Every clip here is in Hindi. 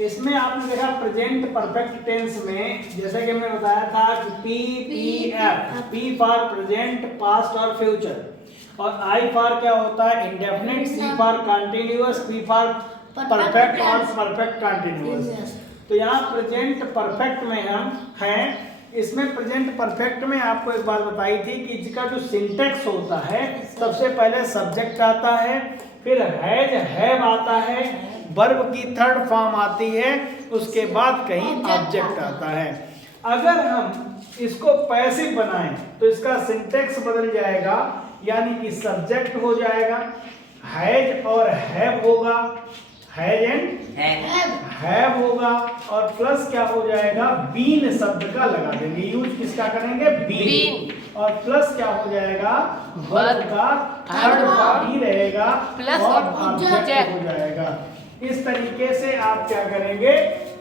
इसमें आपने देखा प्रेजेंट परफेक्ट टेंस में, जैसे कि मैं बताया था कि पी फॉर प्रेजेंट, पास्ट और फ्यूचर, और आई फॉर क्या होता है indefinite, C for continuous, P for perfect और परफेक्ट कंटिन्यूअस। तो यहाँ प्रेजेंट परफेक्ट में हम हैं। इसमें प्रेजेंट परफेक्ट में आपको एक बात बताई थी कि इसका जो सिंटेक्स होता है, सबसे पहले सब्जेक्ट आता है, फिर हैज हैव आता है, वर्ब की थर्ड फॉर्म आती है, उसके बाद कहीं ऑब्जेक्ट आता है। अगर हम इसको पैसिव बनाएं तो इसका सिंटेक्स बदल जाएगा, यानी कि सब्जेक्ट हो जाएगा, हैज और हैव होगा, हैज एंड हैव होगा, और प्लस क्या हो जाएगा, बीन शब्द का लगा देंगे, यूज किसका करेंगे, बीन, और प्लस क्या हो जाएगा, वर्ब का थर्ड फॉर्म ही रहेगा और ऑब्जेक्ट हो जाएगा। इस तरीके से आप क्या करेंगे,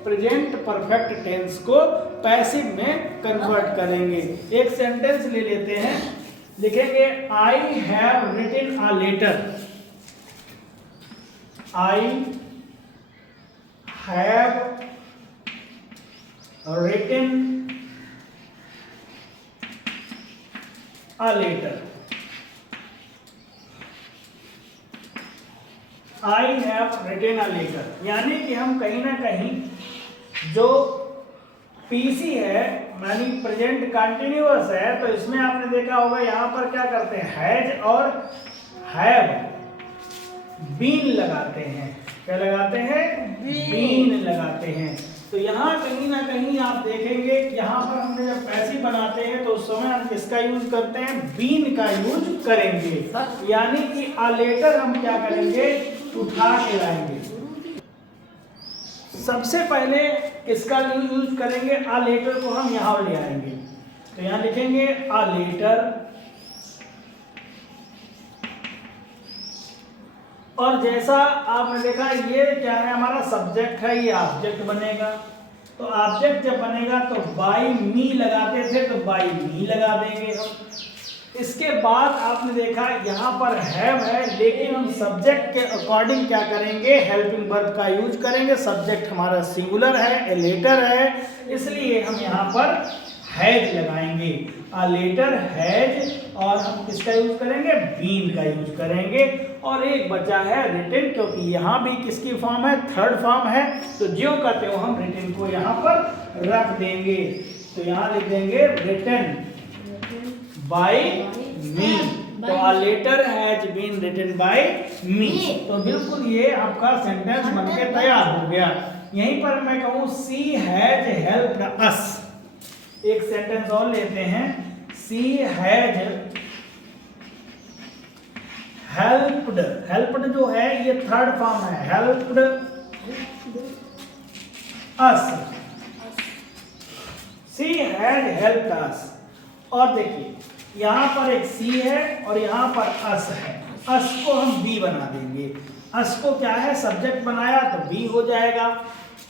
प्रेजेंट परफेक्ट टेंस को पैसिव में कन्वर्ट करेंगे। एक सेंटेंस ले लेते हैं, लिखेंगे I have written a letter, I have written a letter, I have written a letter, यानी कि हम कहीं ना कहीं जो पीसी है, यानी प्रेजेंट कंटिन्यूअस है, तो इसमें आपने देखा होगा यहाँ पर क्या करते हैं, हैज और हैव बीन लगाते हैं, क्या लगाते हैं, बीन लगाते हैं। तो यहाँ कहीं ना कहीं आप देखेंगे कि यहाँ पर हमने जब पैसिव बनाते हैं तो उस समय हम किसका यूज करते हैं, बीन का यूज करेंगे, यानी कि अ लेटर हम क्या करेंगे, उठा के लाएंगे। सबसे पहले किसका यूज करेंगे, अ लेटर को हम यहाँ ले आएंगे, तो यहाँ लिखेंगे अ लेटर, और जैसा आपने देखा ये क्या है, हमारा सब्जेक्ट है, ये ऑब्जेक्ट बनेगा, तो ऑब्जेक्ट जब बनेगा तो बाय मी लगाते थे तो बाय मी लगा देंगे हम। इसके बाद आपने देखा यहाँ पर हैव है, लेकिन हम सब्जेक्ट के अकॉर्डिंग क्या करेंगे, हेल्पिंग वर्ब का यूज करेंगे। सब्जेक्ट हमारा सिंगुलर है, ए लेटर है, इसलिए हम यहाँ पर हैज लगाएंगे, अ लेटर हैज, और हम किसका यूज करेंगे, बीन का यूज करेंगे। और एक बचा है रिटन, क्योंकि यहाँ भी किसकी फॉर्म है, थर्ड फॉर्म है, तो ज्यों का त्यों हम रिटन को यहाँ पर रख देंगे। तो यहाँ लिख देंगे रिटन बाय मी, तो a letter has been written by me. तो बिल्कुल ये आपका सेंटेंस बनके तैयार हो गया। यहीं पर मैं कहूँ सी हैज हेल्प्ड अस, एक सेंटेंस और लेते हैं, सी हैज हेल्प्ड, हेल्प्ड जो है ये थर्ड फॉर्म है, helped us, she has helped us. और देखिए यहाँ पर एक सी है और यहाँ पर अस है, अस को हम बी बना देंगे, अस को क्या है, सब्जेक्ट बनाया तो बी हो जाएगा,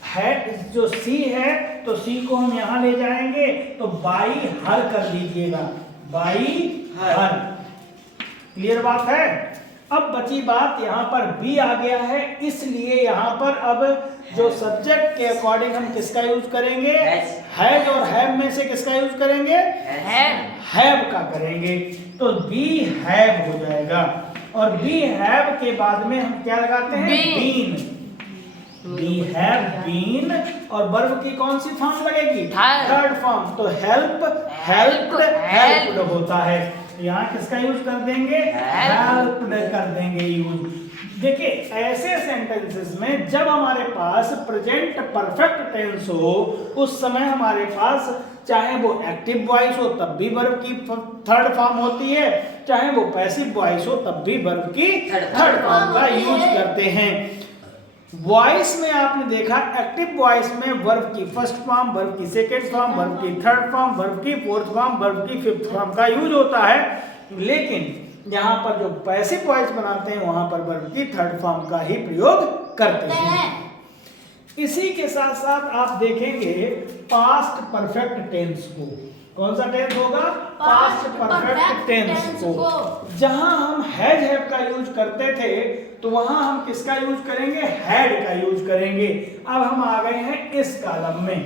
है जो सी है तो सी को हम यहाँ ले जाएंगे तो बाई हर कर दीजिएगा, बाई हर। क्लियर बात है। अब बची बात, यहाँ पर बी आ गया है, इसलिए यहाँ पर अब जो सब्जेक्ट के अकॉर्डिंग हम किसका यूज करेंगे, हैज, और हैव में से किसका यूज करेंगे, हैव का करेंगे, तो बी हैव हो जाएगा। और बी हैव के बाद में हम क्या लगाते हैं, बीन, बी हैव बीन, और वर्ब की कौन सी फॉर्म लगेगी, थर्ड फॉर्म, तो हेल्प हेल्प्ड हेल्प्ड होता है, यहाँ किसका यूज कर देंगे, हेल्प्ड कर देंगे यूज। देखिए ऐसे सेंटेंसेस में जब हमारे पास प्रेजेंट परफेक्ट टेंस हो, उस समय हमारे पास चाहे वो एक्टिव वॉइस हो तब भी वर्ब की थर्ड फॉर्म होती है, चाहे वो पैसिव वॉइस हो तब भी वर्ब की थर्ड फॉर्म का यूज करते हैं। वॉइस में आपने देखा, एक्टिव वॉइस में वर्ब की फर्स्ट फॉर्म, वर्ब की सेकेंड फॉर्म, वर्ब की थर्ड फॉर्म, वर्ब की फोर्थ फॉर्म, वर्ब की फिफ्थ फॉर्म का यूज होता है, लेकिन यहाँ पर जो पैसिव वॉइस बनाते हैं वहां पर वर्ब की थर्ड फॉर्म का ही प्रयोग करते हैं। इसी के साथ साथ आप देखेंगे पास्ट परफेक्ट टेंस को, कौन सा टेंस होगा? पास्ट परफेक्ट टेंस को। जहां हम हैज हैव का यूज करते थे तो वहां हम किसका यूज करेंगे? हैड का यूज करेंगे। अब हम आ गए हैं इस कॉलम में,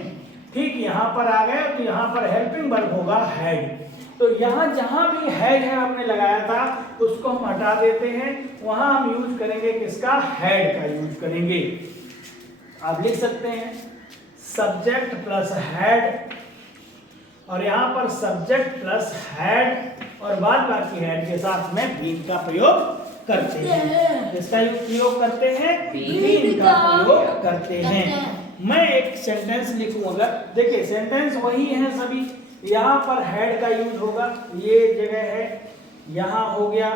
ठीक, यहां पर आ गए तो यहां पर हेल्पिंग वर्ब होगा हैड। तो यहां जहां भी हैज है हमने लगाया था उसको हम हटा देते हैं, वहां हम यूज करेंगे किसका? हैड का यूज करेंगे। आप लिख सकते हैं सब्जेक्ट प्लस हैड, और यहाँ पर सब्जेक्ट प्लस हैड और बाद बाकी हैड के साथ में बीन का प्रयोग करते हैं। किसका प्रयोग करते हैं? बीन का प्रयोग करते हैं। मैं एक सेंटेंस लिखूं, अगर देखिए सेंटेंस वही है सभी, यहाँ पर हैड का यूज होगा, ये जगह है, यहाँ हो गया,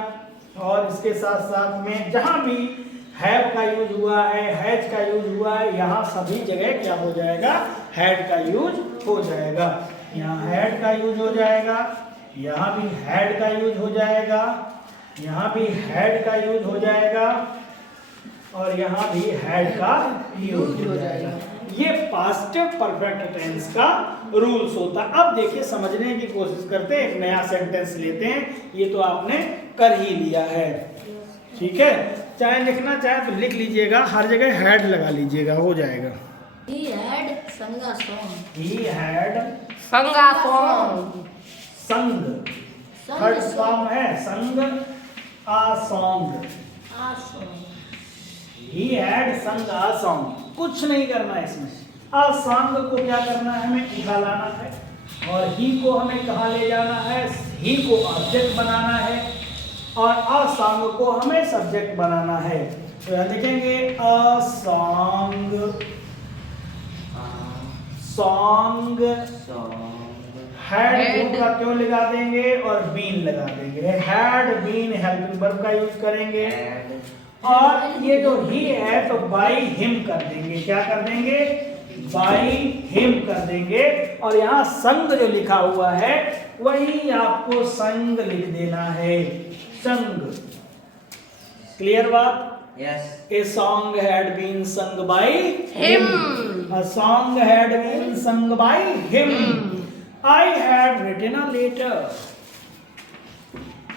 और इसके साथ साथ में जहां भी हैव का यूज हुआ है, हैज का यूज हुआ है, यहाँ सभी जगह क्या हो जाएगा? हैड का यूज हो जाएगा। यहाँ हैड का यूज हो जाएगा, यहाँ भी हैड का यूज हो जाएगा, यहाँ भी हैड का यूज हो जाएगा, और यहाँ भी हैड का यूज हो जाएगा। ये पास्ट परफेक्ट टेंस का रूल्स होता है। अब देखिए समझने की कोशिश करते हैं, एक नया सेंटेंस लेते हैं। ये तो आपने कर ही लिया है, ठीक है, चाहे लिखना चाहे तो लिख लीजिएगा, हर जगह हैड लगा लीजिएगा, हो जाएगा। He had sung a song. He had sung a song. संग, थर्ड फॉर्म है संग, आ song. He had sung a song। कुछ नहीं करना है इसमें, आ सॉन्ग को क्या करना है? हमें उठा लाना है, और ही को हमें कहाँ ले जाना है? ही को ऑब्जेक्ट बनाना है, और आ सॉन्ग को हमें सब्जेक्ट बनाना है। तो यहाँ देखेंगे अ सॉन्ग, सॉन्ग, हैड का क्यों लगा देंगे और बीन लगा देंगे? हैड बीन हेल्पिंग वर्ब का यूज करेंगे, और ये जो ही है तो बाई हिम कर देंगे। क्या कर देंगे? बाई हिम कर देंगे, और यहाँ संग जो लिखा हुआ है वही आपको संग लिख देना है, संग। क्लियर बात? Yes. A song had been sung by him. A song had been sung by him. I had written a letter.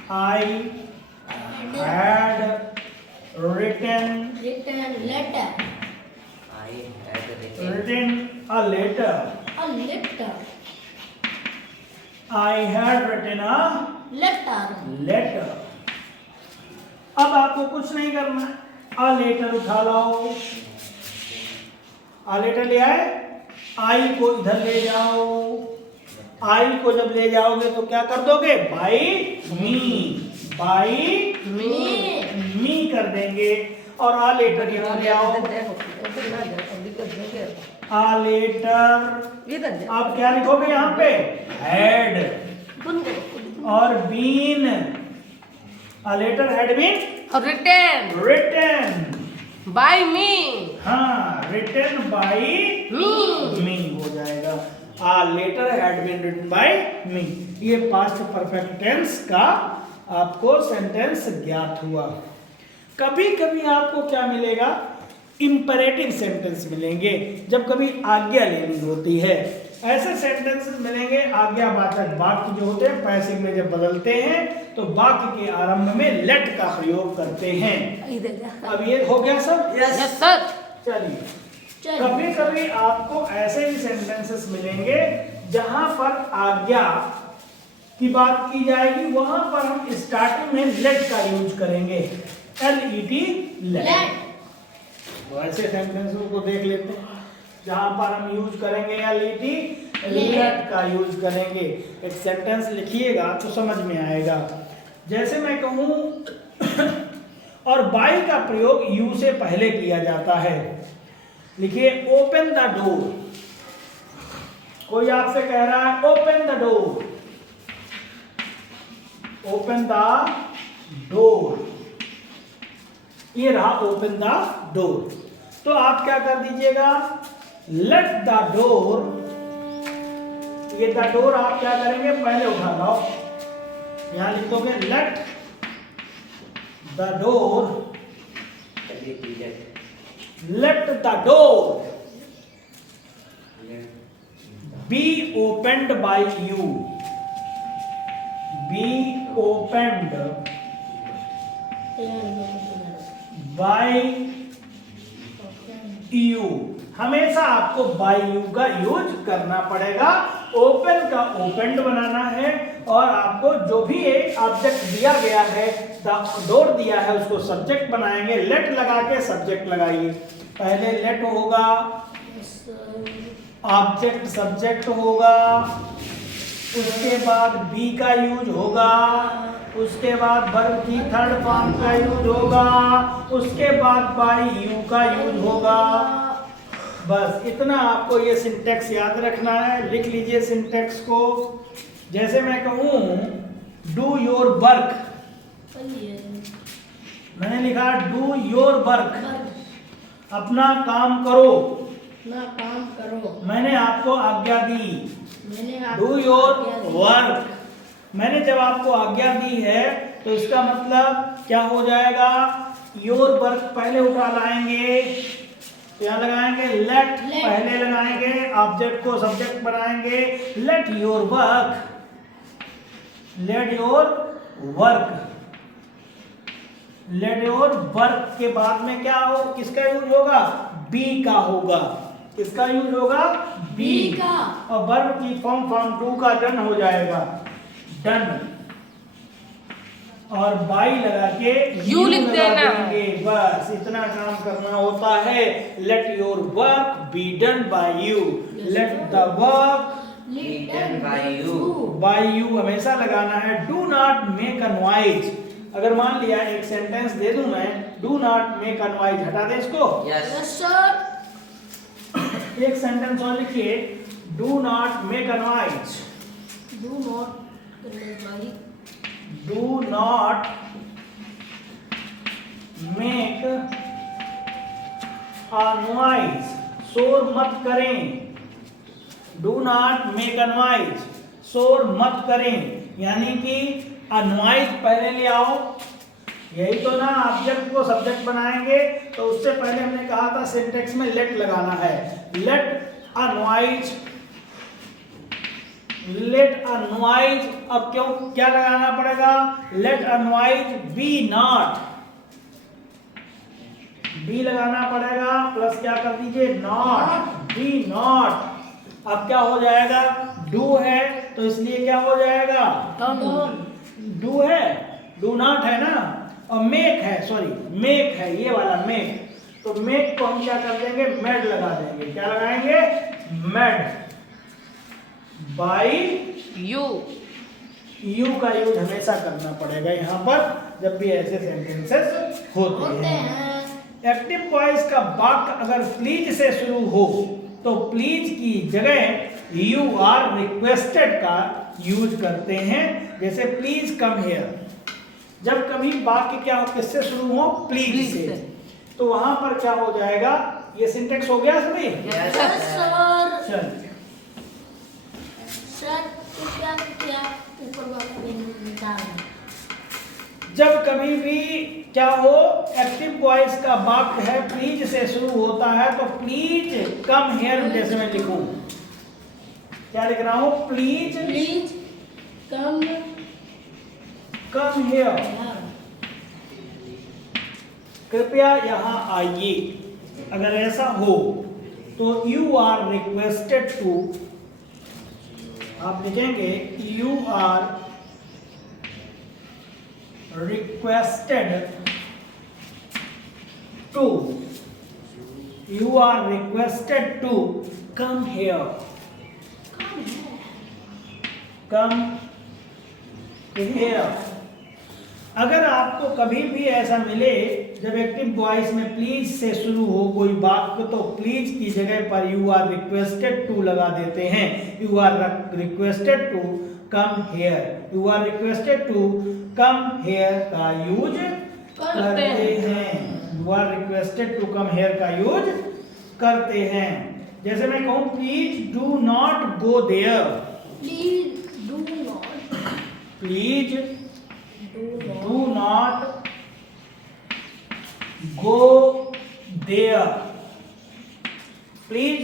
I had written Letter. I had written a letter. A letter. I had written a Letter. letter. अब आपको कुछ नहीं करना है, आ लेटर उठा लाओ, आ लेटर ले आए, आई को इधर ले जाओ, आई को जब ले जाओगे तो क्या कर दोगे? बाई मी, बाई मी कर देंगे, और आ लेटर यहाँ ले आओ, आ लेटर, आप क्या लिखोगे यहाँ पे? हैड, और been, a letter had been written by me. हाँ, written by me हो जाएगा। a letter had been written by me। ये पास्ट परफेक्ट टेंस का आपको सेंटेंस ज्ञात हुआ। कभी कभी आपको क्या मिलेगा? इंपरेटिव सेंटेंस मिलेंगे, जब कभी आज्ञा लेनी होती है। ऐसे सेंटेंसेस मिलेंगे आज्ञावाचक वाक्य जो होते हैं, पैसिव में जब बदलते हैं तो वाक्य के आरंभ में लेट का प्रयोग करते हैं। अब ये हो गया सब? Yes sir। चलिए, कभी कभी आपको ऐसे भी सेंटेंसेस मिलेंगे जहां पर आज्ञा की बात की जाएगी, वहां पर हम स्टार्टिंग में लेट का यूज करेंगे, LET, लेट। तो ऐसे सेंटेंसेस को देख लेते हैं जहां पर हम यूज करेंगे LET, लेट का यूज करेंगे। एक सेंटेंस लिखिएगा तो समझ में आएगा। जैसे मैं कहूं और बाई का प्रयोग यू से पहले किया जाता है। लिखिए ओपन द डोर, कोई आपसे कह रहा है open the door, open the door, ये रहा ओपन द डोर। तो आप क्या कर दीजिएगा? लेट द डोर, ये द डोर आप क्या करेंगे? पहले उठा लाओ, यहां लिखोगे let the door, let the door be opened by you. be opened by you। हमेशा आपको by you का यूज करना पड़ेगा। ओपन का ओपेंड बनाना है और आपको जो भी एक ऑब्जेक्ट दिया गया है, डोर दिया है, उसको सब्जेक्ट बनाएंगे। लेट लगा के सब्जेक्ट लगाइए। पहले लेट होगा, ऑब्जेक्ट सब्जेक्ट होगा, उसके बाद बी का यूज होगा, उसके बाद वर्ब की थर्ड फॉर्म का यूज होगा, उसके बाद बाय यू का यूज होगा। बस इतना आपको ये सिंटेक्स याद रखना है। लिख लीजिए सिंटेक्स को। जैसे मैं कहूँ डू योर वर्क, मैंने लिखा डू योर वर्क, अपना काम करो। अपना काम करो। मैंने आपको आज्ञा दी, मैंने आपको डू योर आज्ञा दी। वर्क। मैंने जब आपको आज्ञा दी है तो इसका मतलब क्या हो जाएगा? योर वर्क पहले उठा लाएंगे, तो यहाँ लगाएंगे लेट, पहले लगाएंगे, ऑब्जेक्ट को सब्जेक्ट बनाएंगे। Late your work, late your work, late your work के बाद में क्या हो, किसका यूज होगा? बी का होगा। किसका यूज होगा? बी का। और वर्ब की फॉर्म टू का डन हो जाएगा, डन। और बाई लगा के यू लिख लगा देना। देंगे। बस इतना काम करना होता है। Let your work be done by you, let the work Done by you। By you हमेशा लगाना है। Do not make a noise. अगर मान लिया एक सेंटेंस दे दूं मैं, do not make a noise, हटा दे इसको। Yes Yes sir। एक सेंटेंस और लिखिए, do not make a noise. Do not by do not make a noise, शोर मत करें। Do not make a noise, शोर मत करें। यानी कि अ नॉइज पहले ले आओ। यही तो ना, ऑब्जेक्ट को सब्जेक्ट बनाएंगे तो उससे पहले हमने कहा था सिंटेक्स में लेट लगाना है। Let a noise, let a noise. अब क्यों क्या लगाना पड़ेगा? Let a noise be not, be लगाना पड़ेगा, प्लस क्या कर दीजिए? Not, be not. अब क्या हो जाएगा? डू है तो इसलिए क्या हो जाएगा? डू है, डू नॉट है ना, और मेक है, सॉरी मेक है, ये वाला मेक। तो मेक को हम क्या कर देंगे? मेड लगा देंगे। क्या लगाएंगे? Made by you. यू का यूज हमेशा करना पड़ेगा यहाँ पर जब भी ऐसे सेंटेंसेस होते हैं। एक्टिव वॉइस का वाक्य अगर प्लीज से शुरू हो तो प्लीज की जगह यू आर रिक्वेस्टेड का यूज करते हैं। जैसे प्लीज कम हियर। जब कभी वाक्य क्या हो, किससे शुरू हो? प्लीज से, तो वहां पर क्या हो जाएगा? ये सिंटेक्स हो गया सभी? Yes sir। चल सर तो क्या ऊपर वाला पेन निकालना। जब कभी भी क्या हो, एक्टिव वॉइस का वाक्य है प्लीज से शुरू होता है तो प्लीज कम हियर, जैसे मैं लिखूं, क्या लिख रहा हूं? प्लीज प्लीज कम हियर, कृपया यहाँ आइए। अगर ऐसा हो तो यू आर रिक्वेस्टेड टू, आप लिखेंगे you are requested to, you are requested to come here, come here। अगर आपको कभी भी ऐसा मिले जब एक्टिव वॉइस में प्लीज से शुरू हो कोई वाक्य तो प्लीज की जगह पर यू आर रिक्वेस्टेड टू लगा देते हैं। You are requested to come here, you are requested to come here का यूज करते हैं। You are requested to come here का यूज करते हैं। जैसे मैं कहूँ please do not go there, please do not, please do not go there, please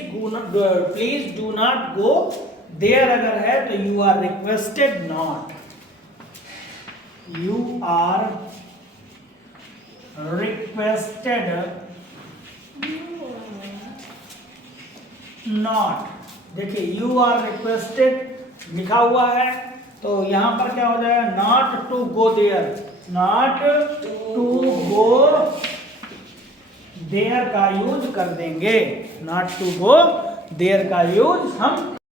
do not go there अगर है तो you are requested not. You are requested not, देखिए यू आर रिक्वेस्टेड लिखा हुआ है तो यहां पर क्या हो जाएगा, not to go there, not to go there का यूज कर देंगे, नॉट टू गो देयर का यूज हम